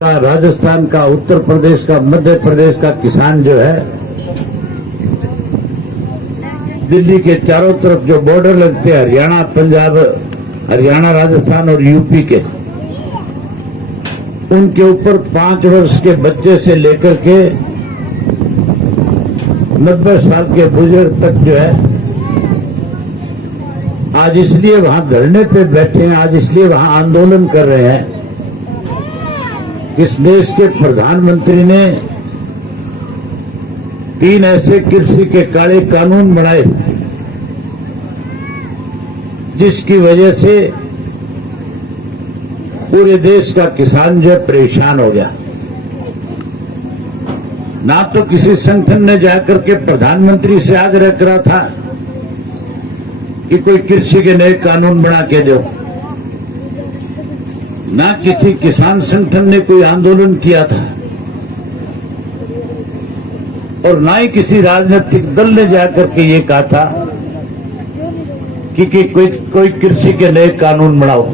राजस्थान का, उत्तर प्रदेश का, मध्य प्रदेश का किसान जो है, दिल्ली के चारों तरफ जो बॉर्डर लगते हैं, हरियाणा, पंजाब, हरियाणा, राजस्थान और यूपी के, उनके ऊपर 5 वर्ष के बच्चे से लेकर के 90 साल के बुजुर्ग तक जो है, आज इसलिए वहां धरने पे बैठे हैं, आज इसलिए वहां आंदोलन कर रहे हैं। इस देश के प्रधानमंत्री ने 3 ऐसे कृषि के काले कानून बनाए जिसकी वजह से पूरे देश का किसान जो परेशान हो गया। ना तो किसी संगठन ने जाकर के प्रधानमंत्री से आग्रह करा था कि कोई कृषि के नए कानून बना के दो, ना किसी किसान संगठन ने कोई आंदोलन किया था, और ना ही किसी राजनीतिक दल ने जाकर के ये कहा था कि कोई कृषि के नए कानून बनाओ।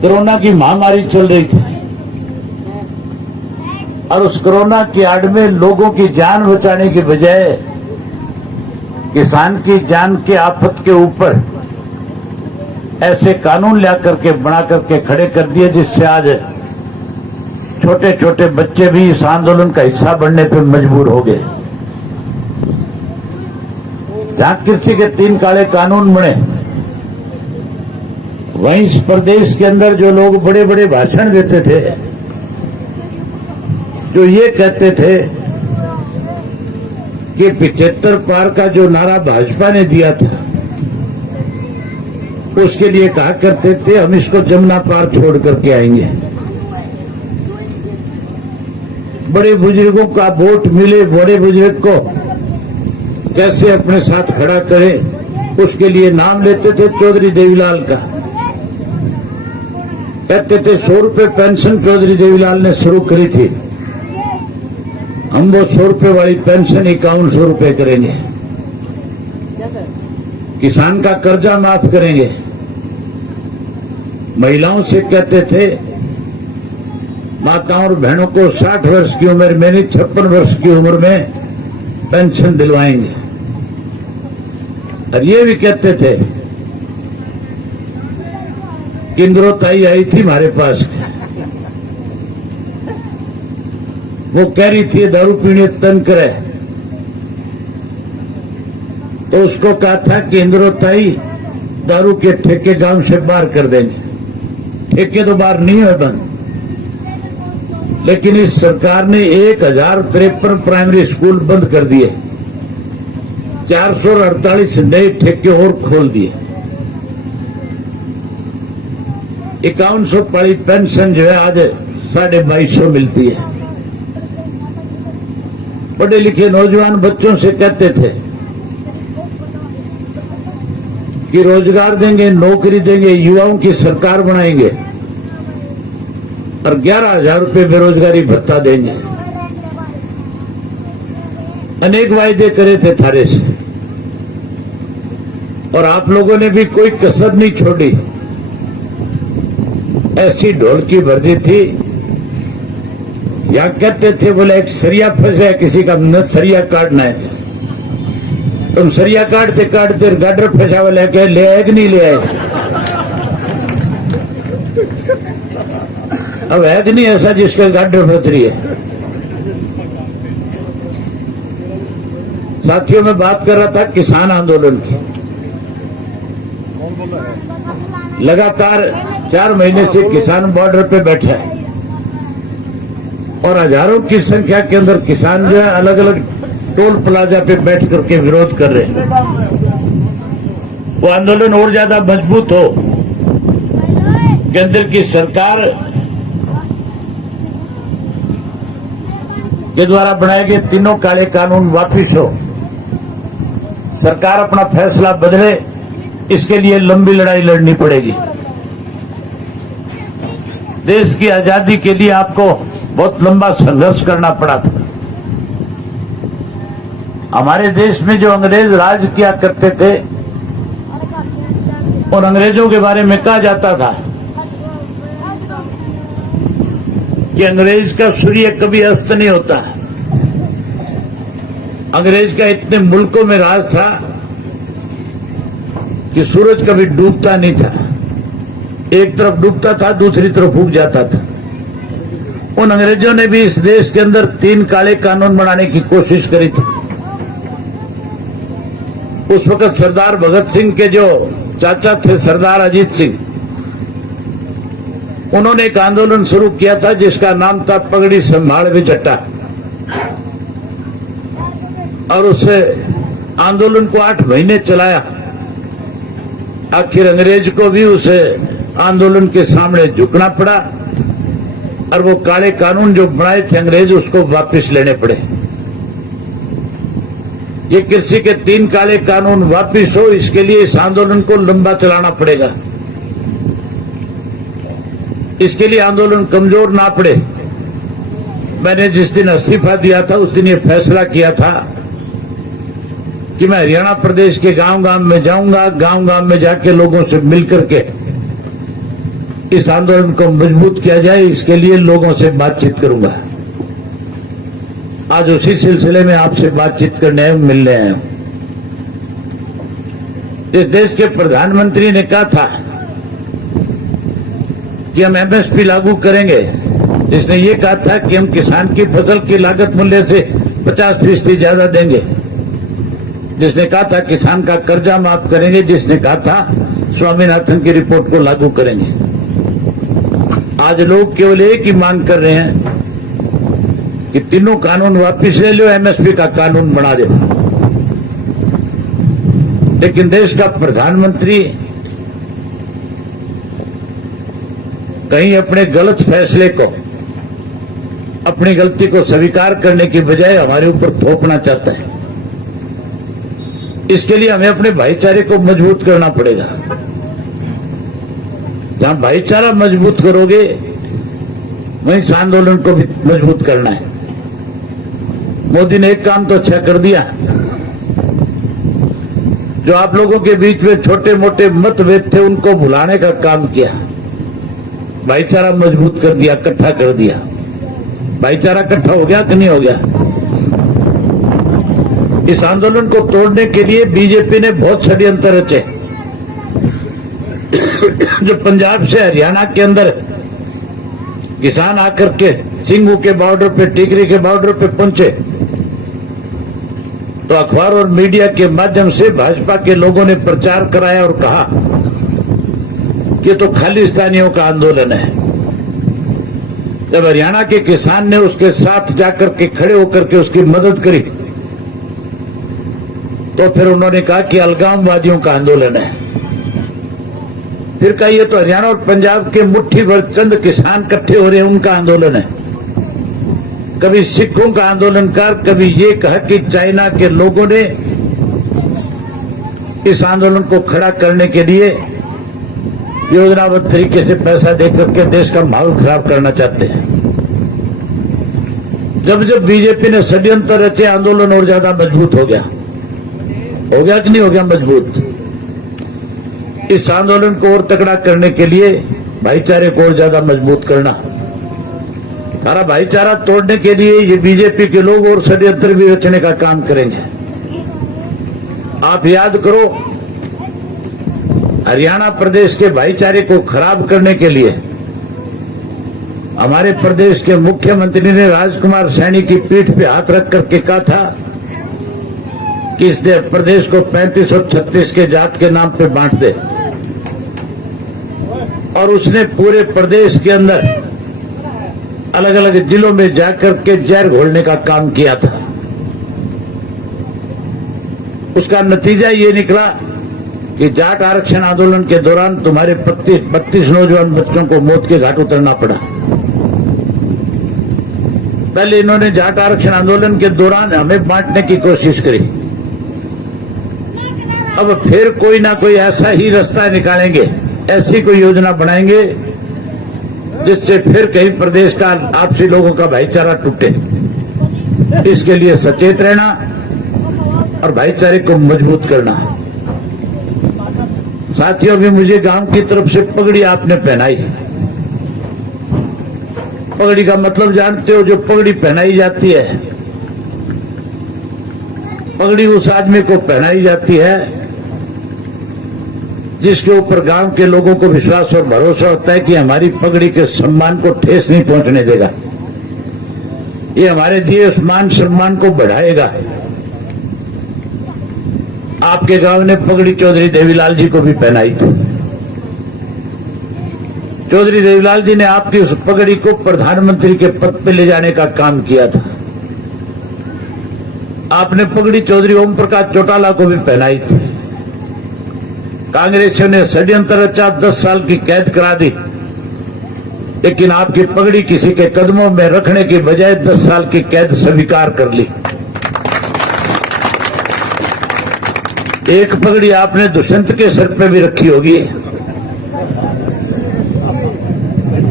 कोरोना की महामारी चल रही थी और उस कोरोना की आड़ में लोगों की जान बचाने की बजाय किसान की जान के आफत के ऊपर ऐसे कानून ला करके बना करके खड़े कर दिए, जिससे आज छोटे छोटे बच्चे भी इस आंदोलन का हिस्सा बनने पर मजबूर हो गए। जहां कृषि के 3 काले कानून बने, वहीं इस प्रदेश के अंदर जो लोग बड़े बड़े भाषण देते थे, जो ये कहते थे कि 75 पार का जो नारा भाजपा ने दिया था, उसके लिए कहा करते थे हम इसको जमुना पार छोड़ करके आएंगे। बड़े बुजुर्गों का वोट मिले, बड़े बुजुर्ग को कैसे अपने साथ खड़ा करें, उसके लिए नाम लेते थे चौधरी देवीलाल का। कहते थे 100 रुपये पेंशन चौधरी देवीलाल ने शुरू करी थी, हम वो 100 रुपये वाली पेंशन 5100 रुपये करेंगे, किसान का कर्जा माफ करेंगे। महिलाओं से कहते थे, माताओं और बहनों को 60 वर्ष की उम्र में नहीं 56 वर्ष की उम्र में पेंशन दिलवाएंगे। और ये भी कहते थे, इंद्रोताई आई थी हमारे पास, वो कह रही थी दारू पीने तंग करे, तो उसको कहा था कि इंद्रोताई दारू के ठेके गांव से बाहर कर देंगे। ठेके तो बाहर नहीं हुए बंद, लेकिन इस सरकार ने 1053 प्राइमरी स्कूल बंद कर दिए, 448 नए ठेके और खोल दिए, 5100 वाली पेंशन जो है आज 2250 मिलती है। पढ़े लिखे नौजवान बच्चों से कहते थे कि रोजगार देंगे, नौकरी देंगे, युवाओं की सरकार बनाएंगे और 11,000 रुपये बेरोजगारी भत्ता देंगे। अनेक वायदे करे थे थारे से, और आप लोगों ने भी कोई कसर नहीं छोड़ी, ऐसी ढोलकी भर दी थी। या कहते थे बोले एक सरिया फंस है, किसी का न सरिया काटना है, तुम सरिया काटते काटते गाडर फंसा हुआ लेके ले आए कि नहीं ले आए। अब है कि नहीं ऐसा जिसका गाडर फंस रही है। साथियों, मैं बात कर रहा था किसान आंदोलन की। लगातार 4 महीने से किसान बॉर्डर पे बैठे हैं और हजारों की संख्या के अंदर किसान जो है अलग अलग टोल प्लाजा पे बैठ करके विरोध कर रहे हैं। वो आंदोलन और ज्यादा मजबूत हो, केंद्र की सरकार के द्वारा बनाए गए 3 काले कानून वापिस हो, सरकार अपना फैसला बदले, इसके लिए लंबी लड़ाई लड़नी पड़ेगी। देश की आजादी के लिए आपको बहुत लंबा संघर्ष करना पड़ा था। हमारे देश में जो अंग्रेज राज किया करते थे, उन अंग्रेजों के बारे में कहा जाता था कि अंग्रेज का सूर्य कभी अस्त नहीं होता। अंग्रेज का इतने मुल्कों में राज था कि सूरज कभी डूबता नहीं था। एक तरफ डूबता था, दूसरी तरफ उग जाता था। उन अंग्रेजों ने भी इस देश के अंदर 3 काले कानून बनाने की कोशिश करी थी। उस वक्त सरदार भगत सिंह के जो चाचा थे सरदार अजीत सिंह, उन्होंने एक आंदोलन शुरू किया था जिसका नाम था पगड़ी संभाल विजटा, और उस आंदोलन को 8 महीने चलाया। आखिर अंग्रेज को भी उस आंदोलन के सामने झुकना पड़ा और वो काले कानून जो बनाए थे अंग्रेज उसको वापस लेने पड़े। ये कृषि के 3 काले कानून वापस हो, इसके लिए इस आंदोलन को लंबा चलाना पड़ेगा। इसके लिए आंदोलन कमजोर ना पड़े। मैंने जिस दिन इस्तीफा दिया था उस दिन ये फैसला किया था कि मैं हरियाणा प्रदेश के गांव-गांव में जाऊंगा, गांव-गांव में जाके लोगों से मिलकर के इस आंदोलन को मजबूत किया जाए, इसके लिए लोगों से बातचीत करूंगा। आज उसी सिलसिले में आपसे बातचीत करने आए, मिलने आए हूं। इस देश के प्रधानमंत्री ने कहा था कि हम एमएसपी लागू करेंगे। जिसने ये कहा था कि हम किसान की फसल की लागत मूल्य से 50% ज्यादा देंगे। जिसने कहा था किसान का कर्जा माफ करेंगे। जिसने कहा था स्वामीनाथन की रिपोर्ट को लागू करेंगे। आज लोग केवल एक ही मांग कर रहे हैं कि तीनों कानून वापस ले लो, एमएसपी का कानून बना दो। लेकिन देश का प्रधानमंत्री कहीं अपने गलत फैसले को, अपनी गलती को स्वीकार करने की बजाय हमारे ऊपर थोपना चाहता है। इसके लिए हमें अपने भाईचारे को मजबूत करना पड़ेगा। जहां भाईचारा मजबूत करोगे वहीं इस आंदोलन को भी मजबूत करना है। मोदी ने एक काम तो अच्छा कर दिया, जो आप लोगों के बीच में छोटे मोटे मतभेद थे उनको भुलाने का काम किया। भाईचारा मजबूत कर दिया, इकट्ठा कर दिया। भाईचारा इकट्ठा हो गया कि नहीं हो गया? इस आंदोलन को तोड़ने के लिए बीजेपी ने बहुत षड्यंत्र रचे। जो पंजाब से हरियाणा के अंदर किसान आकर के सिंघू के बॉर्डर पे, टिकरी के बॉर्डर पे पहुंचे, तो अखबार और मीडिया के माध्यम से भाजपा के लोगों ने प्रचार कराया और कहा कि तो खालिस्तानियों का आंदोलन है। जब हरियाणा के किसान ने उसके साथ जाकर के खड़े होकर के उसकी मदद करी, तो फिर उन्होंने कहा कि अलगाववादियों का आंदोलन है। फिर कहा ये तो हरियाणा और पंजाब के मुट्ठी भर चंद किसान इकट्ठे हो रहे हैं, उनका आंदोलन है। कभी सिखों का आंदोलन कर, कभी ये कहा कि चाइना के लोगों ने इस आंदोलन को खड़ा करने के लिए योजनाबद्ध तरीके से पैसा देकर के देश का माहौल खराब करना चाहते हैं। जब जब बीजेपी ने षड्यंत्र रचे, आंदोलन और ज्यादा मजबूत हो गया। हो गया कि नहीं हो गया मजबूत? इस आंदोलन को और तगड़ा करने के लिए भाईचारे को और ज्यादा मजबूत करना, सारा भाईचारा तोड़ने के लिए ये बीजेपी के लोग और षड्यंत्र भी रचने का काम करेंगे। आप याद करो, हरियाणा प्रदेश के भाईचारे को खराब करने के लिए हमारे प्रदेश के मुख्यमंत्री ने राजकुमार सैनी की पीठ पे हाथ रख करके कहा था कि इस प्रदेश को 35 और 36 के जात के नाम पे बांट दे, और उसने पूरे प्रदेश के अंदर अलग अलग जिलों में जाकर के जहर घोलने का काम किया था। उसका नतीजा ये निकला कि जाट आरक्षण आंदोलन के दौरान तुम्हारे 32 नौजवान बच्चों को मौत के घाट उतरना पड़ा। पहले इन्होंने जाट आरक्षण आंदोलन के दौरान हमें बांटने की कोशिश करी, अब फिर कोई ना कोई ऐसा ही रास्ता निकालेंगे, ऐसी कोई योजना बनाएंगे जिससे फिर कहीं प्रदेश का आपसी लोगों का भाईचारा टूटे। इसके लिए सचेत रहना और भाईचारे को मजबूत करना। साथियों, भी मुझे गांव की तरफ से पगड़ी आपने पहनाई, पगड़ी का मतलब जानते हो? जो पगड़ी पहनाई जाती है, पगड़ी उस आदमी को पहनाई जाती है जिसके ऊपर गांव के लोगों को विश्वास और भरोसा होता है कि हमारी पगड़ी के सम्मान को ठेस नहीं पहुंचने देगा, ये हमारे दिए उस मान सम्मान को बढ़ाएगा। आपके गांव ने पगड़ी चौधरी देवीलाल जी को भी पहनाई थी। चौधरी देवीलाल जी ने आपकी उस पगड़ी को प्रधानमंत्री के पद पे ले जाने का काम किया था। आपने पगड़ी चौधरी ओम प्रकाश चौटाला को भी पहनाई थी। कांग्रेसियों ने षड्यंत्र रचा, 10 साल की कैद करा दी, लेकिन आपकी पगड़ी किसी के कदमों में रखने की बजाय 10 साल की कैद स्वीकार कर ली। एक पगड़ी आपने दुष्यंत के सर पे भी रखी होगी,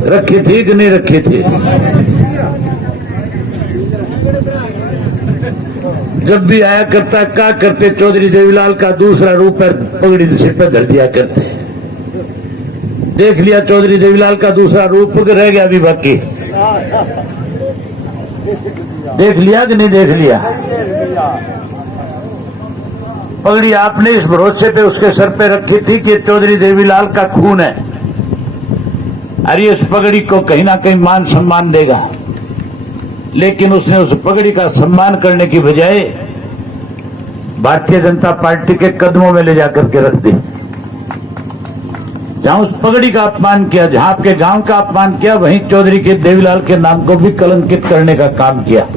रखी थी कि नहीं रखी थी? जब भी आया करता क्या करते? चौधरी देवीलाल का दूसरा रूप है, पगड़ी सिर पे धर दिया करते। देख लिया चौधरी देवीलाल का दूसरा रूप, रह गया अभी बाकी। देख लिया कि नहीं देख लिया? पगड़ी आपने इस भरोसे पे उसके सर पे रखी थी कि चौधरी देवीलाल का खून है, अरे इस पगड़ी को कहीं ना कहीं मान सम्मान देगा, लेकिन उसने उस पगड़ी का सम्मान करने की बजाय भारतीय जनता पार्टी के कदमों में ले जाकर के रख दी। जहां उस पगड़ी का अपमान किया, जहां आपके गांव का अपमान किया, वहीं चौधरी के देवीलाल के नाम को भी कलंकित करने का काम किया।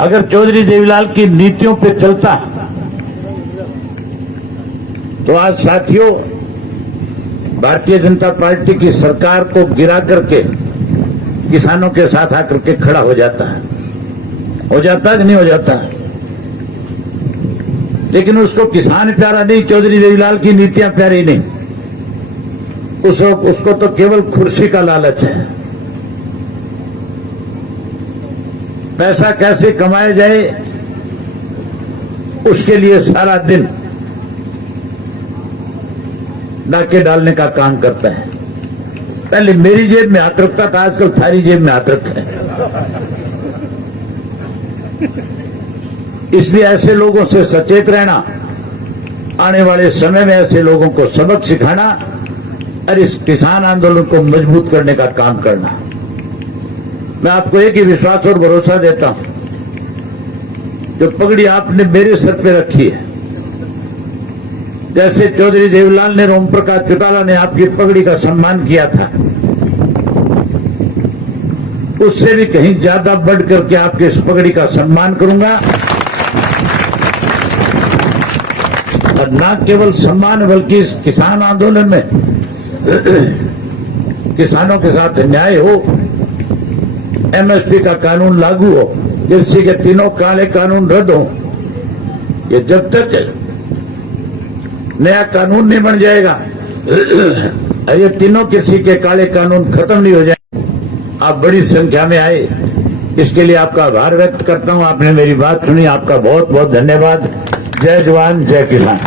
अगर चौधरी देवीलाल की नीतियों पे चलता तो आज साथियों भारतीय जनता पार्टी की सरकार को गिरा करके किसानों के साथ आकर के खड़ा हो जाता कि नहीं हो जाता? लेकिन उसको किसान प्यारा नहीं, चौधरी देवीलाल की नीतियां प्यारी नहीं, उसको तो केवल कुर्सी का लालच है। पैसा कैसे कमाया जाए उसके लिए सारा दिन डाके डालने का काम करता है। पहले मेरी जेब में हाथ रखता था, आजकल थारी जेब में हाथ रखा है। इसलिए ऐसे लोगों से सचेत रहना, आने वाले समय में ऐसे लोगों को सबक सिखाना और इस किसान आंदोलन को मजबूत करने का काम करना। मैं आपको एक ही विश्वास और भरोसा देता हूं, जो पगड़ी आपने मेरे सर पे रखी है, जैसे चौधरी देवीलाल ने, ओम प्रकाश चौटाला ने आपकी पगड़ी का सम्मान किया था, उससे भी कहीं ज्यादा बढ़ करके आपके इस पगड़ी का सम्मान करूंगा। और न केवल सम्मान बल्कि इस किसान आंदोलन में किसानों के साथ न्याय हो, एमएसपी का कानून लागू हो, कृषि के तीनों काले कानून रद्द हो। ये जब तक नया कानून नहीं बन जाएगा, ये तीनों कृषि के काले कानून खत्म नहीं हो जाएंगे। आप बड़ी संख्या में आए, इसके लिए आपका आभार व्यक्त करता हूं। आपने मेरी बात सुनी, आपका बहुत बहुत धन्यवाद। जय जवान जय किसान।